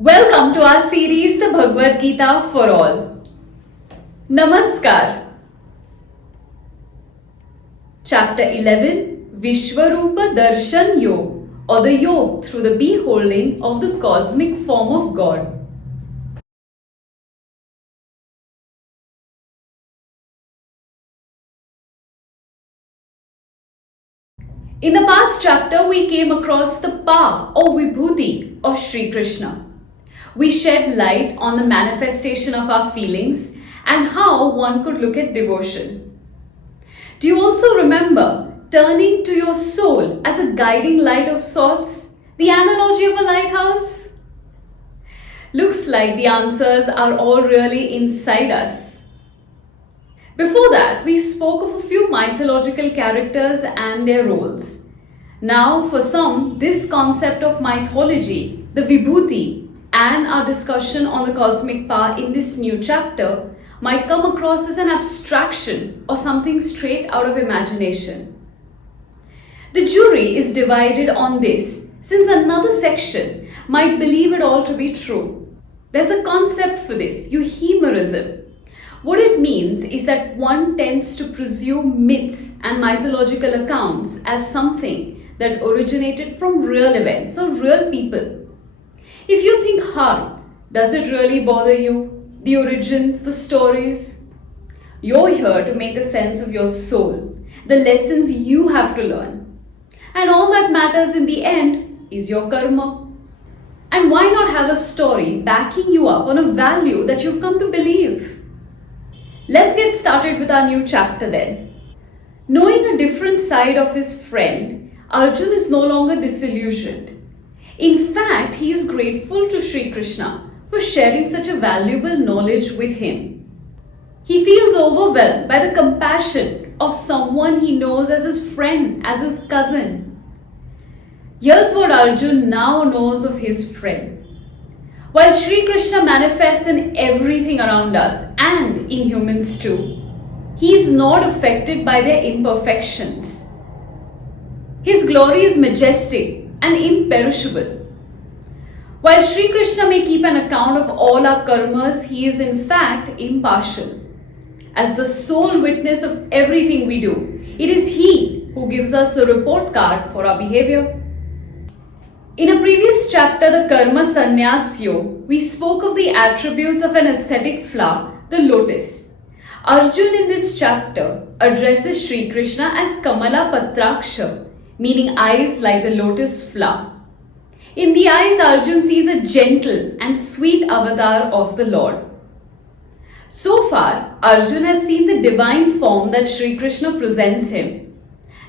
Welcome to our series, the Bhagavad Gita for All. Namaskar. Chapter 11, Viśhwarūp Darśhan Yog, or the Yog through the beholding of the cosmic form of God. In the past chapter, we came across the power or vibhuti of Shree Krishna. We shed light on the manifestation of our feelings and how one could look at devotion. Do you also remember turning to your soul as a guiding light of sorts? The analogy of a lighthouse? Looks like the answers are all really inside us. Before that, we spoke of a few mythological characters and their roles. Now, for some, this concept of mythology, the vibhuti, and our discussion on the cosmic power in this new chapter might come across as an abstraction or something straight out of imagination. The jury is divided on this, since another section might believe it all to be true. There's a concept for this, Euhemerism. What it means is that one tends to presume myths and mythological accounts as something that originated from real events or real people. If you think hard, does it really bother you? The origins, the stories? You're here to make a sense of your soul, the lessons you have to learn. And all that matters in the end is your karma. And why not have a story backing you up on a value that you've come to believe? Let's get started with our new chapter then. Knowing a different side of his friend, Arjun is no longer disillusioned. In fact, he is grateful to Shree Krishna for sharing such a valuable knowledge with him. He feels overwhelmed by the compassion of someone he knows as his friend, as his cousin. Here's what Arjun now knows of his friend. While Shree Krishna manifests in everything around us and in humans too, he is not affected by their imperfections. His glory is majestic and imperishable. While Sri Krishna may keep an account of all our karmas, he is in fact impartial. As the sole witness of everything we do, it is he who gives us the report card for our behavior. In a previous chapter, the Karma Sannyas Yog, we spoke of the attributes of an aesthetic flower, the lotus. Arjun in this chapter addresses Sri Krishna as Kamala Patraksha, meaning eyes like the lotus flower. In the eyes, Arjun sees a gentle and sweet avatar of the Lord. So far, Arjun has seen the divine form that Sri Krishna presents him.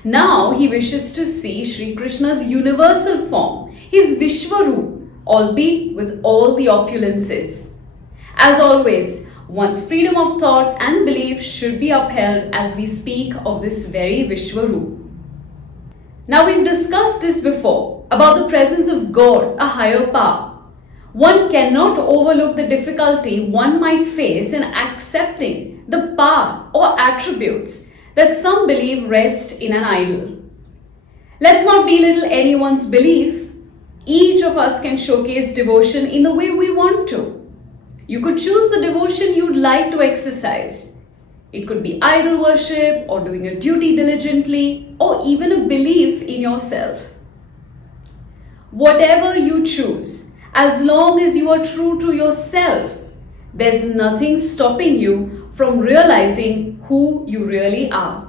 Now he wishes to see Sri Krishna's universal form, his Viśhwarūp, albeit with all the opulences. As always, one's freedom of thought and belief should be upheld as we speak of this very Viśhwarūp. Now we've discussed this before about the presence of God, a higher power. One cannot overlook the difficulty one might face in accepting the power or attributes that some believe rest in an idol. Let's not belittle anyone's belief. Each of us can showcase devotion in the way we want to. You could choose the devotion you'd like to exercise. It could be idol worship, or doing your duty diligently, or even a belief in yourself. Whatever you choose, as long as you are true to yourself, there's nothing stopping you from realizing who you really are.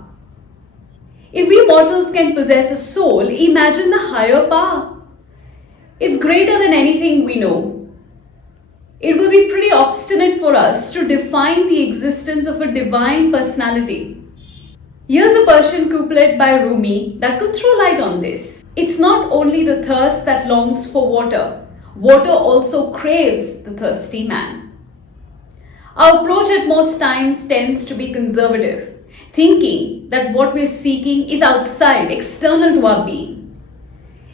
If we mortals can possess a soul, imagine the higher power. It's greater than anything we know. It will be pretty obstinate for us to define the existence of a divine personality. Here's a Persian couplet by Rumi that could throw light on this. It's not only the thirst that longs for water, water also craves the thirsty man. Our approach at most times tends to be conservative, thinking that what we're seeking is outside, external to our being.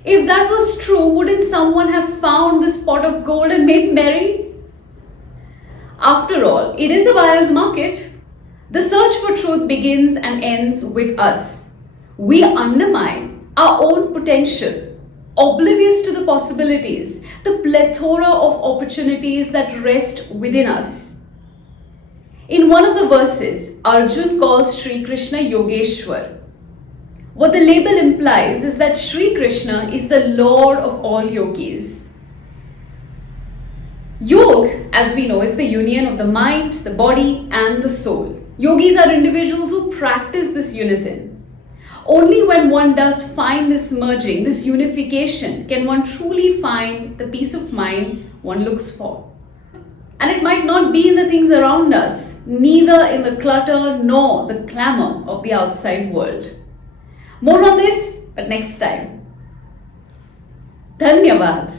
If that was true, wouldn't someone have found this pot of gold and made merry? After all, it is a buyer's market. The search for truth begins and ends with us. We undermine our own potential oblivious to the possibilities, the plethora of opportunities that rest within us. In one of the verses, Arjun calls Shree Krishna Yogeshwar. What the label implies is that Shri Krishna is the Lord of all yogis. Yog, as we know, is the union of the mind, the body, and the soul. Yogis are individuals who practice this unison. Only when one does find this merging, this unification, can one truly find the peace of mind one looks for. And it might not be in the things around us, neither in the clutter nor the clamor of the outside world. More on this, but next time. Dhanyavad.